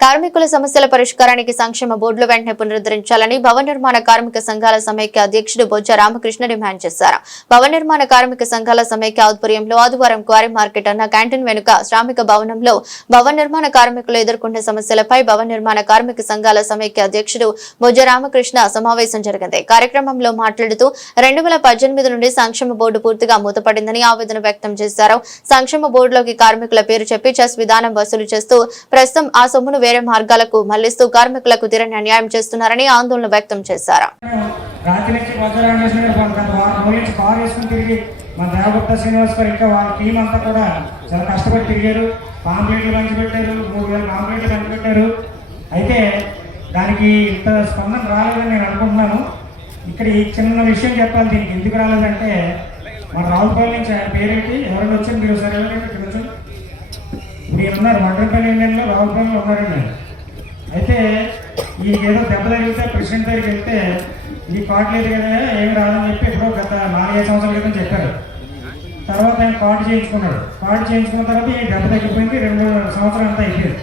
కార్మికుల సమస్యల పరిష్కారానికి సంక్షేమ బోర్డులు వెంటనే పునరుద్ధరించాలని భవన నిర్మాణ కార్మిక సంఘాల సమైక్య అధ్యక్షుడు బొజ్జ రామకృష్ణ డిమాండ్ చేశారు. భవన నిర్మాణ కార్మిక సంఘాల సమైక్య ఆధ్వర్యంలో ఆదివారం క్వారీ మార్కెట్ అన్న క్యాంటీన్ వెనుక శ్రామిక భవనంలో భవన నిర్మాణ కార్మికులు ఎదుర్కొంటున్న సమస్యలపై భవన నిర్మాణ కార్మిక సంఘాల సమైక్య అధ్యక్షుడు బొజ్జ రామకృష్ణ సమావేశం జరిగింది. కార్యక్రమంలో మాట్లాడుతూ రెండు వేల పద్దెనిమిది నుండి సంక్షేమ బోర్డు పూర్తిగా మూతపడిందని ఆవేదన వ్యక్తం చేశారు. సంక్షేమ బోర్డులోకి కార్మికుల పేరు చెప్పి చెస్ విధానం వసూలు చేస్తూ ప్రస్తుతం ఆ సొమ్మును వేరే మార్గాలకు మళ్ళిస్తూ కార్మికులకు తీరని అన్యాయం చేస్తున్నారని ఆందోళన వ్యక్తం చేశారు. మన దేవగుప్త శ్రీనివాస్ గారు ఇంకా వాళ్ళ టీం అంతా కూడా చాలా కష్టపడి తిరిగారు. పాంప్లెట్లు పంచిపెట్టారు మూడు వేల పాంప్లెట్లు పంచిపెట్టారు అయితే దానికి ఇంత స్పందన రాలేదని నేను అనుకుంటున్నాను. ఇక్కడ ఈ చిన్న విషయం చెప్పాలి దీనికి ఎందుకు రాలేదంటే మన రావులపల్లి నుంచి ఆయన పేరేంటి? ఎవరైనా వచ్చారు మీరు సరే ఎవరైనా ఇక్కడ వచ్చారు ఇప్పుడు ఈయన ఉన్నారు ఉన్నారండి ఆయన. అయితే ఈ ఏదో దెబ్బ తగిలితే ప్రెసిడెంట్ దగ్గరికి వెళ్తే ఈ కార్డు లేదు కదా ఏం రాదని చెప్పి ఎప్పుడో గత నాలుగైదు సంవత్సరాల క్రితం చెప్పారు తర్వాత ఆయన కార్డు చేయించుకున్నాడు. కార్డు చేయించుకున్న తర్వాత ఈ దెబ్బ తగ్గిపోయింది రెండు సంవత్సరం అంతా అయిపోయింది.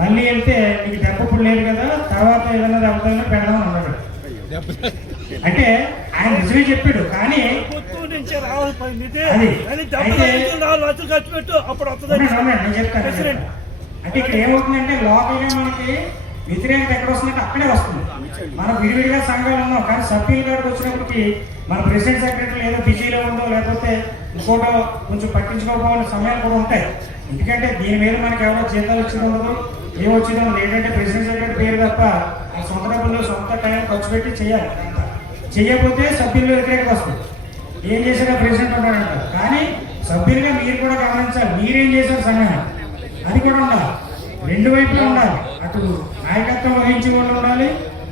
మళ్ళీ వెళ్తే నీకు దెబ్బ ఇప్పుడు లేదు కదా తర్వాత ఏదైనా దెబ్బ పెడదామని అన్నాడు. అంటే ఆయన నిజమే చెప్పాడు. కానీ నుంచే రావాలి నిధి. కానీ డబ్బులు నాలుగు లక్షలు ఖర్చు పెట్టు అప్పుడు వస్తుంది ప్రెసిడెంట్. అంటే ఇక్కడ ఏమవుతుందంటే లోకల్గా మనకి వ్యతిరేకత ఎక్కడ వస్తుందంటే అక్కడే వస్తుంది మనం విడివిడిగా సంఘాలు ఉన్నాం కానీ సభ్యుల కాడికి వచ్చినప్పటికి మన ప్రెసిడెంట్ సెక్రటరీ ఏదో బిజీలో ఉందో లేకపోతే ఇంకోటో కొంచెం పట్టించుకోకపోయిన సమయాలు కూడా ఉంటాయి ఎందుకంటే దీని మీద మనకి ఎవరో జీతాలు వచ్చింది ఉండదు ఏం వచ్చిందో ఉండదు. ఏంటంటే ప్రెసిడెంట్ సెక్రటరీ పేరు తప్ప ఆ సొంత డబ్బులు సొంత టైం ఖర్చు పెట్టి చేయాలి చేయకపోతే సభ్యులు వ్యతిరేకత వస్తుంది ఏం చేసినా ప్రెసిడెంట్ ఉంటాడంట కానీ సభ్యులుగా మీరు కూడా గమనించాలి. మీరేం చేశారు సంఘం అది కూడా ఉండాలి. రెండు వైపులు ఉండాలి. అటు నాయకత్వం వహించే వాళ్ళు ఉండాలి.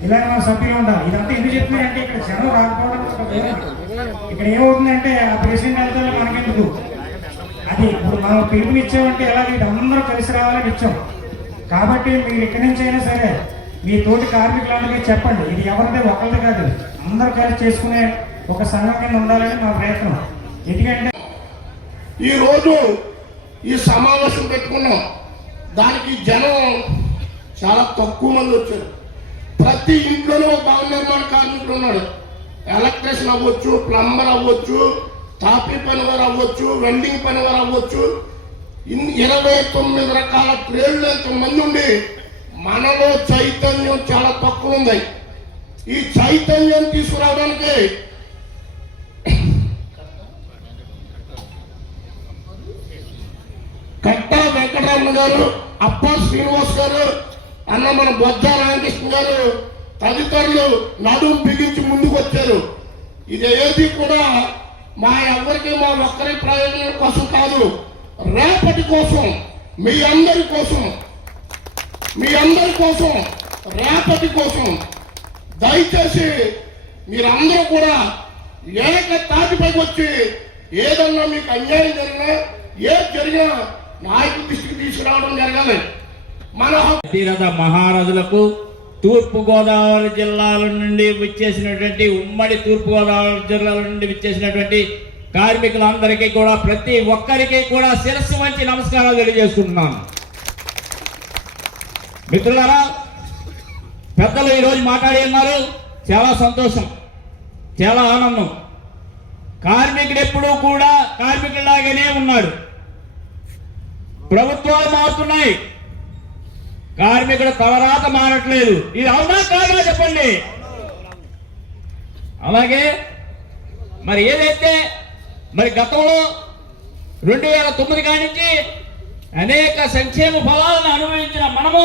ఇలాగ మన సభ్యులు ఉండాలి. ఇదంతా ఎందుకు చెప్తున్నారంటే ఇక్కడ జనం రాకపోవడం ఇక్కడ ఏమవుతుందంటే ఆ ప్రెసిడెంట్ వెళ్తే మనకెందుకు? అది ఇప్పుడు మనం పిలుపునిచ్చామంటే ఎలాగ ఇది అందరూ కలిసి రావాలని ఇచ్చాం. కాబట్టి మీరు ఇక్కడి నుంచి అయినా సరే మీ తోటి కార్మికులందరికీ చెప్పండి. ఇది ఎవరిదే ఒకరిది కాదు. అందరూ కలిసి చేసుకునే ఒక సంఘం కింద ఉండాలని మా ప్రయత్నం. ఎందుకంటే ఈ రోజు ఈ సమావేశం పెట్టుకున్నాం. దానికి జనం చాలా తక్కువ మంది వచ్చారు. ప్రతి ఇంట్లోనూ ఒక భవన నిర్మాణ కార్మికుడు ఉన్నాడు. ఎలక్ట్రీషియన్ అవ్వచ్చు ప్లంబర్ అవ్వచ్చు టాపీ పనివారు అవ్వచ్చు వెల్డింగ్ పనివారు అవ్వచ్చు. ఇరవై తొమ్మిది రకాల ట్రేడ్లు ఎంతమంది ఉండి మనలో చైతన్యం చాలా తక్కువ ఉంది. ఈ చైతన్యం తీసుకురావడానికి కట్టా వెంకటరమణ గారు అప్ప శ్రీనివాస్ గారు అన్న మన బొజ్జ రామకృష్ణ గారు తదితరులు నడుము బిగించి ముందుకు వచ్చారు ఇది ఏది కూడా మా ఎవరికి మా ఒక్కరి ప్రయోజనం కోసం కాదు రేపటి కోసం మీ అందరి కోసం మీ అందరి కోసం రేపటి కోసం. దయచేసి మీరందరూ కూడా ఏక తాటిపైకి వచ్చి ఏదన్నా మీకు అన్యాయం జరిగినా ఏది జరిగినా నాయకుడి దృష్టికి తీసుకురావడం జరగాలి మన హక్కు మహారాజులకు తూర్పు గోదావరి జిల్లాల నుండి విచ్చేసినటువంటి ఉమ్మడి తూర్పు గోదావరి జిల్లాల నుండి విచ్చేసినటువంటి కార్మికులందరికీ కూడా ప్రతి ఒక్కరికి కూడా శిరస్సు మంచి నమస్కారాలు తెలియజేస్తున్నాను మిత్రులారా పెద్దలు ఈరోజు మాట్లాడి ఉన్నారు. చాలా సంతోషం చాలా ఆనందం. కార్మికుడు ఎప్పుడూ కూడా కార్మికుడిలాగానే ఉన్నాడు. ప్రభుత్వాలు మారుతున్నాయి. కార్మికుడు తలరాత మారట్లేదు. ఇది అవునా కాదా చెప్పండి. అలాగే మరి ఏదైతే మరి గతంలో రెండు వేల తొమ్మిది కానించి అనేక సంక్షేమ ఫలాలను అనుభవించిన మనము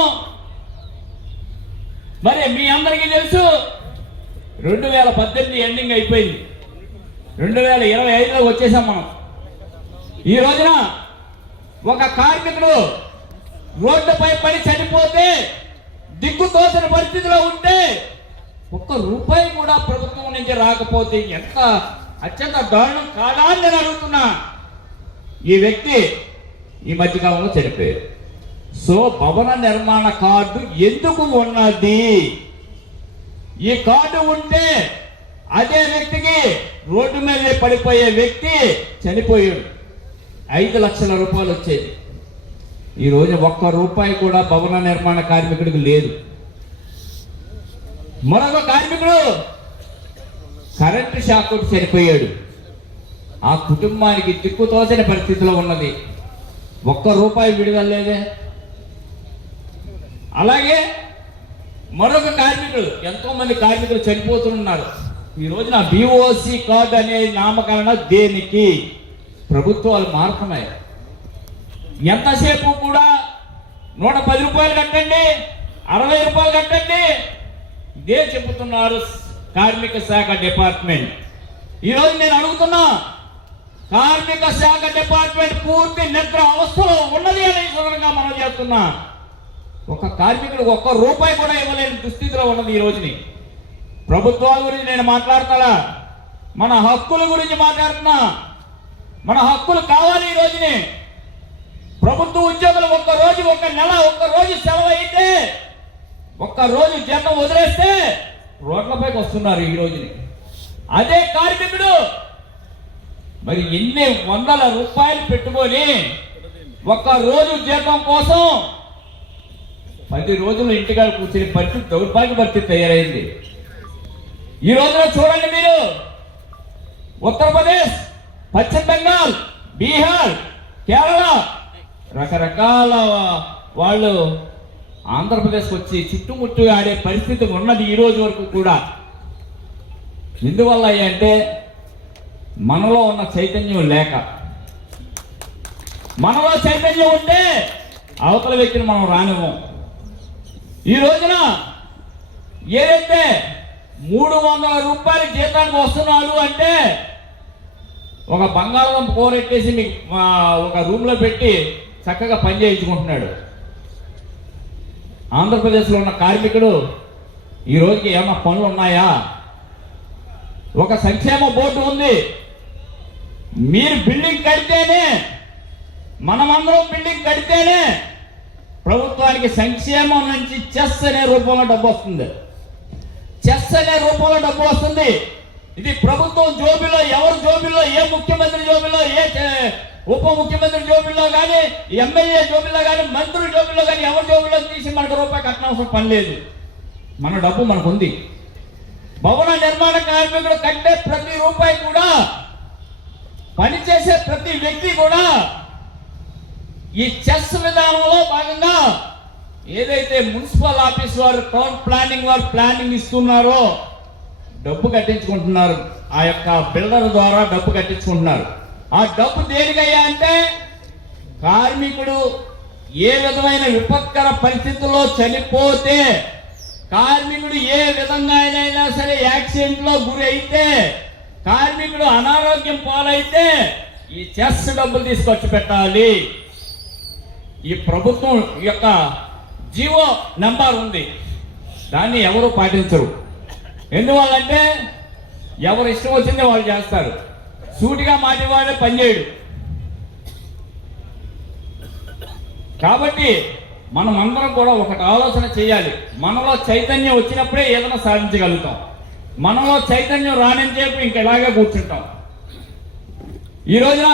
మరి మీ అందరికీ తెలుసు రెండు వేల పద్దెనిమిది ఎండింగ్ అయిపోయింది. రెండు వేల ఇరవై ఐదులో వచ్చేసాం మనం. ఈ రోజున ఒక కార్మికుడు రోడ్డుపై పడి చనిపోతే దిక్కు పరిస్థితిలో ఉంటే ఒక్క రూపాయి కూడా ప్రభుత్వం నుంచి రాకపోతే ఎంత అత్యంత దారుణం కాదా అని నేను అడుగుతున్నా. ఈ వ్యక్తి ఈ మధ్యకాలంలో చనిపోయారు సో భవన నిర్మాణ కార్డు ఎందుకు ఉన్నది? ఈ కార్డు ఉంటే అదే వ్యక్తికి రోడ్డు మీద పడిపోయే వ్యక్తి చనిపోయాడు. ఐదు లక్షల రూపాయలు వచ్చేది. ఈరోజు ఒక్క రూపాయి కూడా భవన నిర్మాణ కార్మికుడికి లేదు. మరొక కార్మికుడు కరెంటు షాక్ చనిపోయాడు ఆ కుటుంబానికి దిక్కుతోచని పరిస్థితిలో ఉన్నది. ఒక్క రూపాయి విడుదలలేదే అలాగే మరొక కార్మికుడు ఎంతో మంది కార్మికులు చనిపోతున్నారు ఈ రోజున బిఓసి కార్డు అనే నామకరణ దేనికి? ప్రభుత్వాలు మారుతున్నాయి ఎంతసేపు కూడా నూట పది రూపాయలు కట్టండి అరవై రూపాయలు కట్టండి. ఇదే చెబుతున్నారు కార్మిక శాఖ డిపార్ట్మెంట్. ఈరోజు నేను అడుగుతున్నా కార్మిక శాఖ డిపార్ట్మెంట్ పూర్తి నిద్ర అవస్థలో ఉన్నది అని సుదరంగా మనం చేస్తున్నా. ఒక కార్మికుడికి ఒక్క రూపాయి కూడా ఇవ్వలేని దుస్థితిలో ఉన్నది ఈ రోజుని. ప్రభుత్వాల గురించి నేను మాట్లాడతారా మన హక్కుల గురించి మాట్లాడుతున్నా. మన హక్కులు కావాలి ఈ రోజుని. ప్రభుత్వ ఉద్యోగులు ఒక్క రోజు ఒక్క నెల ఒక్క రోజు సెలవు అయితే ఒక్క రోజు జీతం వదిలేస్తే రోడ్లపైకి వస్తున్నారు ఈ రోజుని. అదే కార్మికుడు. మరి ఎన్ని వందల రూపాయలు పెట్టుకొని ఒక్క రోజు జీతం కోసం పది రోజులు ఇంటికాడ కూర్చుని పరిస్థితి దౌర్భాగ్య పరిస్థితి తయారైంది. ఈ రోజున చూడండి మీరు ఉత్తరప్రదేశ్. పశ్చిమ బెంగాల్ బీహార్ కేరళ రకరకాల వాళ్ళు ఆంధ్రప్రదేశ్కి వచ్చి చుట్టుముట్టు ఆడే పరిస్థితి ఉన్నది ఈ రోజు వరకు కూడా. ఎందువల్ల అంటే మనలో ఉన్న చైతన్యం లేక. మనలో చైతన్యం ఉంటే అవతల వ్యక్తిని మనం రానివ్వం. ఈ రోజున ఏదైతే మూడు వందల రూపాయల జీతానికి వస్తున్నాడు అంటే ఒక బంగాళదుంప కూరెట్టేసి మీకు ఒక రూమ్లో పెట్టి చక్కగా పని చేయించుకుంటున్నాడు. ఆంధ్రప్రదేశ్లో ఉన్న కార్మికుడు ఈ రోజుకి పనులు ఉన్నాయా? ఒక సంక్షేమ బోర్డు ఉంది. మీరు బిల్డింగ్ కడితేనే మనమందరం బిల్డింగ్ కడితేనే ప్రభుత్వానికి సంక్షేమం నుంచి చెస్ అనే రూపంలో డబ్బు వస్తుంది. చెస్ అనే రూపంలో డబ్బు వస్తుంది. ఇది ప్రభుత్వం జోబిలో ఎవరు జోబిలో ఏ ముఖ్యమంత్రి జోబిలో ఏ ఉప ముఖ్యమంత్రి జోబిల్లో కానీ ఎమ్మెల్యే జోబిల్లో కానీ మంత్రుల జోబిలో కానీ ఎవరి జోబిల్లో తీసి మనకు రూపాయి కట్టనవసరం పని లేదు. మన డబ్బు మనకు ఉంది భవన నిర్మాణ కార్మికుడు కట్టే ప్రతి రూపాయి కూడా పనిచేసే ప్రతి వ్యక్తి కూడా ఈ చెస్ విధానంలో భాగంగా ఏదైతే మున్సిపల్ ఆఫీస్ వారు టౌన్ ప్లానింగ్ వారు ప్లానింగ్ ఇస్తున్నారో డబ్బు కట్టించుకుంటున్నారు. ఆ యొక్క బిల్డర్ ద్వారా డబ్బు కట్టించుకుంటున్నారు. ఆ డబ్బు దేనికయ్యా అంటే కార్మికుడు ఏ విధమైన విపత్కర పరిస్థితుల్లో చనిపోతే కార్మికుడు ఏ విధంగా అయినా సరే యాక్సిడెంట్లో గురి అయితే కార్మికుడు అనారోగ్యం పాలైతే ఈ చెస్ డబ్బులు తీసుకొచ్చి పెట్టాలి. ఈ ప్రభుత్వం యొక్క జీవో నెంబర్ ఉంది. దాన్ని ఎవరు పాటించరు. ఎందువల్లంటే ఎవరు ఇష్టం వచ్చిందే వాళ్ళు చేస్తారు. సూటిగా మాటివాడే పనిచేయడు కాబట్టి మనం అందరం కూడా ఒకటి ఆలోచన చేయాలి. మనలో చైతన్యం వచ్చినప్పుడే ఏదైనా సాధించగలుగుతాం. మనలో చైతన్యం రానించేపు ఇంక ఇలాగే కూర్చుంటాం. ఈ రోజున